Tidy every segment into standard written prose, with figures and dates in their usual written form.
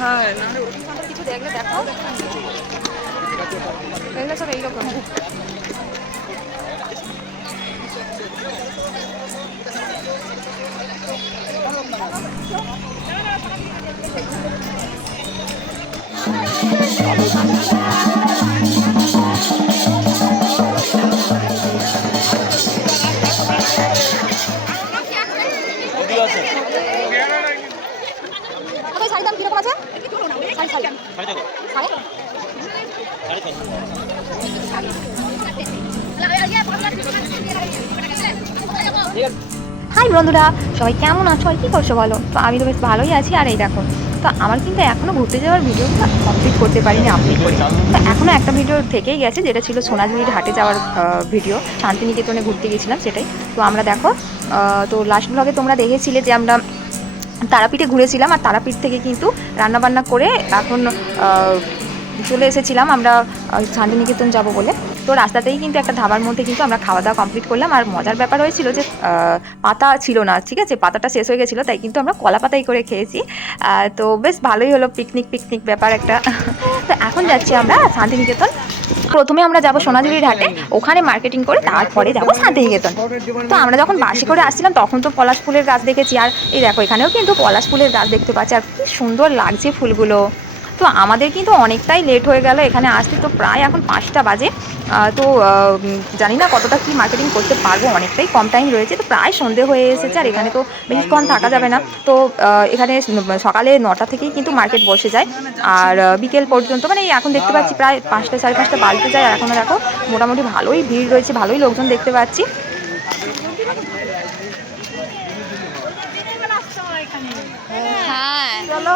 হ্যাঁ, কিছু দেখলে দেখো, এগুলো সব এইরকম। শাড়ির দাম কিরকম আছে? হাই বন্ধুরা, সবাই কেমন আছো আর কি করছো বলো? তো আমি তো বেশ ভালোই আছি। আর এই দেখো, তো আমার কিন্তু এখনও ঘুরতে যাওয়ার ভিডিওটা কমপ্লিট করতে পারিনি আপলোড করে। তো এখনও একটা ভিডিও থেকেই গেছে, যেটা ছিল সোনাঝুরির হাটে যাওয়ার ভিডিও, শান্তিনিকেতনে ঘুরতে গেছিলাম সেটাই। তো আমরা দেখো, তো লাস্ট ব্লগে তোমরা দেখেছিলে যে আমরা তারাপীঠে ঘুরেছিলাম, আর তারাপীঠ থেকে কিন্তু রান্নাবান্না করে এখন চলে এসেছিলাম আমরা শান্তিনিকেতন যাব বলে। তো রাস্তাতেই কিন্তু একটা ধাবার মধ্যে কিন্তু আমরা খাওয়া দাওয়া কমপ্লিট করলাম। আর মজার ব্যাপার হয়েছিল যে পাতা ছিল না, ঠিক আছে, পাতাটা শেষ হয়ে গেছিলো, তাই কিন্তু আমরা কলা পাতাই করে খেয়েছি। তো বেশ ভালোই হলো, পিকনিক ব্যাপার একটা। তো এখন যাচ্ছি আমরা শান্তিনিকেতন। প্রথমে আমরা যাব সোনাঝুরির হাটে, ওখানে মার্কেটিং করে তারপরে যাব শান্তিনিকেতন। তো আমরা যখন বাসে করে আসছিলাম তখন তো পলাশ ফুলের গাছ দেখেছি, আর এই দেখো এখানেও কিন্তু পলাশ ফুলের গাছ দেখতে পাচ্ছি, আর কি সুন্দর লাগছে ফুলগুলো। তো আমাদের কিন্তু অনেকটাই লেট হয়ে গেল এখানে আসতে, তো প্রায় এখন 5টা বাজে। তো জানি না কতটা কি মার্কেটিং করতে পারবো, অনেকটাই কম টাইম রয়েছে, তো প্রায় সন্ধে হয়ে এসেছে। আর এখানে তো বেশিক্ষণ থাকা যাবে না, তো এখানে সকালে 9টা থেকেই কিন্তু মার্কেট বসে যায়, আর বিকেল পর্যন্ত, মানে এখন দেখতে পাচ্ছি প্রায় 5টা সাড়ে 5টা বাজতে যায়, আর এখনও দেখো মোটামুটি ভালোই ভিড় রয়েছে, ভালোই লোকজন দেখতে পাচ্ছি। হ্যাঁ চলো।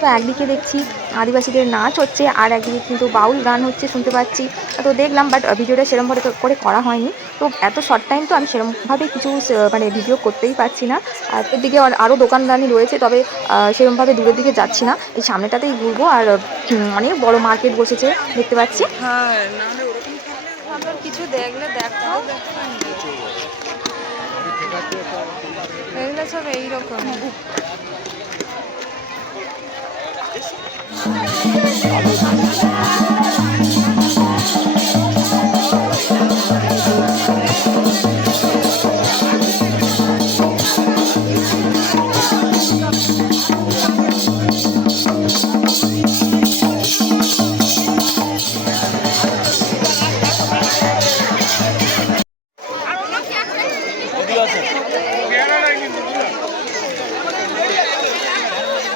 তো একদিকে দেখছি আদিবাসীদের নাচ হচ্ছে, আর একদিকে কিন্তু বাউল গান হচ্ছে শুনতে পাচ্ছি। তো দেখলাম, বাট ভিডিওটা সেরকমভাবে করে করা হয়নি। তো এত শর্ট টাইম তো আমি সেরকমভাবে কিছু মানে ভিডিও করতেই পারছি না। আর এদিকে আরও দোকানদানি রয়েছে, তবে সেরকমভাবে দূরের দিকে যাচ্ছি না, এই সামনেটাতেই ঘুরবো। আর অনেক বড় মার্কেট বসেছে দেখতে পাচ্ছি। হ্যাঁ, কিছু দেখলে দেখো, এগুলো সব এইরকম।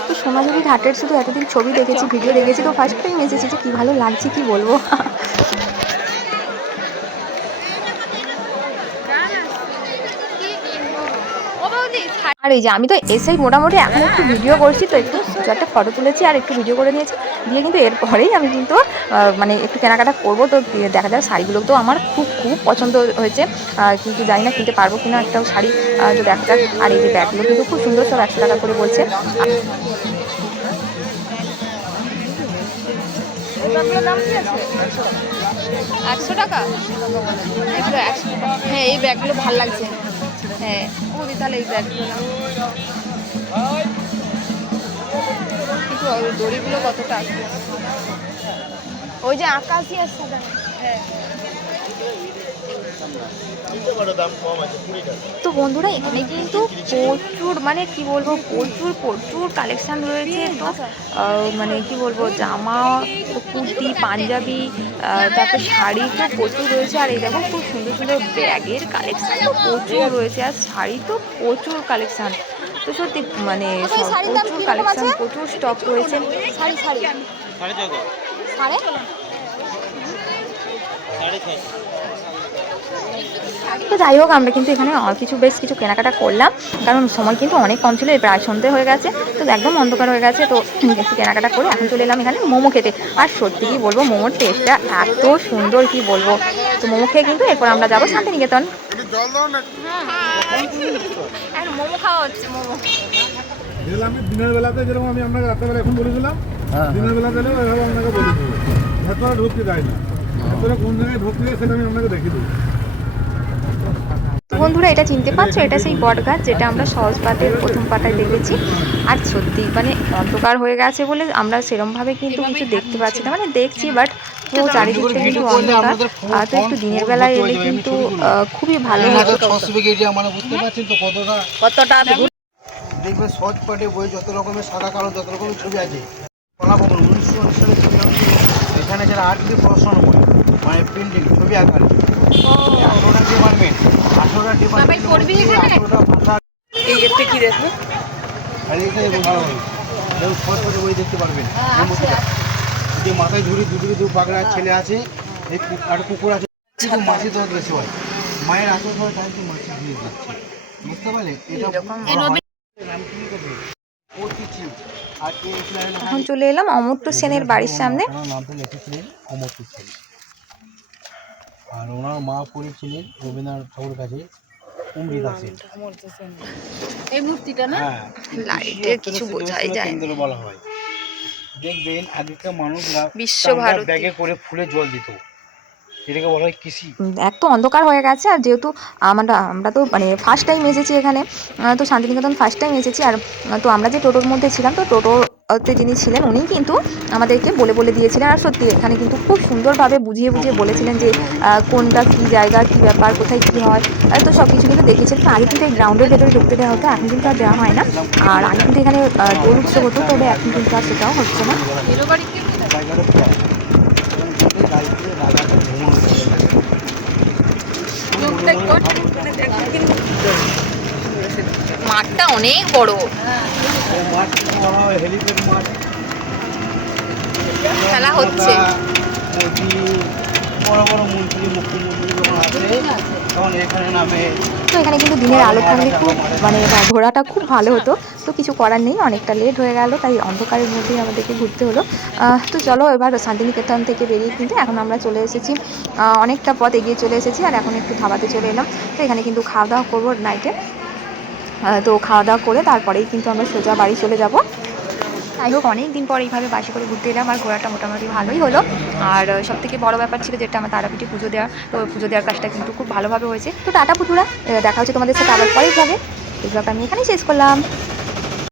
তো সোনাঝুরির হাটের শুধু এতদিন ছবি দেখেছি, ভিডিও দেখেছি, তো ফার্স্ট টাইম এসেছি, যে কী ভালো লাগছে কি বলবো। আর এই যে আমি তো এসেই মোটামুটি এখন একটু ভিডিও করছি, তো একটু একটা ফটো তুলেছি আর একটু ভিডিও করে নিয়েছি, দিয়ে কিন্তু এরপরেই আমি কিন্তু মানে একটু কেনাকাটা করবো। তো দেখা যায় শাড়িগুলো তো আমার খুব পছন্দ হয়েছে, কিন্তু জানি না কিনতে পারবো কিনা একটাও শাড়ি, তো দেখা যাক। আর এই যে ব্যাগগুলো কিন্তু খুব সুন্দর, সব 100 টাকা করে বলছে। দাম কি আছে? 100 টাকা। হ্যাঁ, এই ব্যাগগুলো ভালো লাগছে। হ্যাঁ, ও তাহলে এই ব্যাগগুলো কিন্তু দড়িগুলো কত টাকা? ওই যে আকাশি আর সাদা। হ্যাঁ, তো বন্ধুরা এখানে কিন্তু প্রচুর, মানে কি বলবো, প্রচুর কালেকশান রয়েছে। তো মানে কি বলবো, জামা, কুর্তি, পাঞ্জাবি, তারপর শাড়ি তো প্রচুর রয়েছে। আর এই দেখো খুব সুন্দর ব্যাগের কালেকশান তো প্রচুর রয়েছে, আর শাড়ি তো প্রচুর কালেকশান। তো সত্যি মানে প্রচুর কালেকশান, প্রচুর স্টক রয়েছে। তো যাই হোক, আমরা কিন্তু এখানে বেশ কিছু কেনাকাটা করলাম, কারণ সময় কিন্তু অনেক কম ছিল, প্রায় সন্ধে হয়ে গেছে, তো একদম অন্ধকার হয়ে গেছে। তো একটু কেনাকাটা করে এখন চলে এলাম এখানে মোমো খেতে। আর সত্যি কি বলবো, মোমোর টেস্টটা এত সুন্দর, কি বলবো। তো মোমো খেয়ে কিন্তু এরপর আমরা যাবো শান্তিনিকেতন। মোমো খাওয়া হচ্ছে, মোমো দিনের বেলাতে, যেরকম আমি আপনাকে রাত্রেবেলা এখন বলেছিলাম, দিনের বেলা গেলেও এভাবে আপনাকে বলে দেবো, ভেতরে ঢুকতে দেয় না, ভেতরে কোন জায়গায় ঢুকতে সেটা আমি আপনাকে দেখিয়ে দেবো। তোমরা এটা চিনতে পারছো, এটা সেই বট গাছ যেটা আমরা সহজ পাঠের প্রথম পাতায় দেখেছি। আর সত্যি মানে অন্ধকার হয়ে গেছে বলে আমরা সেরমভাবে কিন্তু কিছু দেখতে পাচ্ছি না, মানে দেখছি বাট পুরো চারিদিকটা কিন্তু অন্ধকার। তো একটু দিনের বেলায় এলে কিন্তু খুবই ভালো হতো। কতটা দেখবে সহজ পাঠে বই যত রকমের সাদা কালো যত রকমের ছবি আছে কলাভবন 1919 সালে ছবি হচ্ছে। এখানে যারা আর্ট নিয়ে পড়াশোনা করে মানে প্রিন্টিং ছবি আঁকার 18টা ডিপার্টমেন্ট 18টা ডিপার্টমেন্ট 18টা ভাষা এই এতে কি দেখবে? আর এইখানে ভালো হয় যেমন সহজ পাঠে বই দেখতে পারবেন। যে মাথায় ঝুড়ি দুদিকে দু পাগড়া ছেলে আছে, এই আর কুকুর আছে, কিন্তু মাছি তো বেশি হয় মায়ের আসল হয় তাই কি মাছি দিয়ে দিচ্ছে, বুঝতে পারলে? এটা এখন চলে এলাম অমর্ত্য সেনের বাড়ির সামনে। নামটা লিখেছিলেন অমর্ত্য সেন, আর ওনার মা পড়েছিলেন রবীন্দ্রনাথ ঠাকুরের কাছে অমৃতা সেন। এই মূর্তিটা না লাইটে কিছু বোঝাই যায় না। বলা হয়। দেখবেন আগেকার মানুষরা বিশ্বভারতী ব্যাগে করে ফুলে জল দিত, এটাকে বলা হয় কৃষি। এক তো অন্ধকার হয়ে গেছে, আর যেহেতু আমরা তো মানে ফার্স্ট টাইম এসেছি এখানে, তো শান্তিনিকেতন ফার্স্ট টাইম এসেছি। আর তো আমরা যে টোটোর মধ্যে ছিলাম, তো টোটোতে যিনি ছিলেন উনি কিন্তু আমাদেরকে বলে বলে দিয়েছিলেন। আর সত্যি এখানে কিন্তু খুব সুন্দরভাবে বুঝিয়ে বুঝিয়ে বলেছিলেন যে কোনটা কী জায়গা, কী ব্যাপার, কোথায় কী হয়। তো সব কিছু কিন্তু দেখেছিলেন। তো আগে কিন্তু এই গ্রাউন্ডের ভেতরে ঢুকতে দেওয়া হতো, এখন কিন্তু আর দেওয়া হয় না। আর আগে কিন্তু এখানে দোল উৎসব হতো, তবে এখন কিন্তু আর সেটাও হচ্ছে না। মাঠটা অনেক বড়, খেলা হচ্ছে। বড় বড় মন্ত্রী মুখ্যমন্ত্রী যখন আসে তখন এখানে নামে। তো এখানে কিন্তু দিনের আলো থাকলে খুব মানে ঘোরাটা খুব ভালো হতো। তো কিছু করার নেই, অনেকটা লেট হয়ে গেল, তাই অন্ধকারের মধ্যেই আমাদেরকে ঘুরতে হলো। তো চলো এবার শান্তিনিকেতন থেকে বেরিয়ে কিন্তু এখন আমরা চলে এসেছি, অনেকটা পথ এগিয়ে চলে এসেছি। আর এখন একটু ধাবাতে চলে এলাম। তো এখানে কিন্তু খাওয়া দাওয়া করবো নাইটে। তো খাওয়া দাওয়া করে তারপরেই কিন্তু আমরা সোজা বাড়ি চলে যাব। যাই হোক, অনেক দিন পর এইভাবে বাসে করে ঘুরতে এলাম, আর ঘোরাটা মোটামুটি ভালোই হলো। আর সবথেকে বড় ব্যাপার ছিল যেটা আমার তারাপীঠে পুজো দেওয়া, তো পুজো দেওয়ার কাজটা কিন্তু খুব ভালোভাবে হয়েছে। তো টাটা পুটুরা, দেখা হচ্ছে তোমাদের সাথে আবার পরের ব্লগে। এই ব্লগটা আমি এখানেই শেষ করলাম।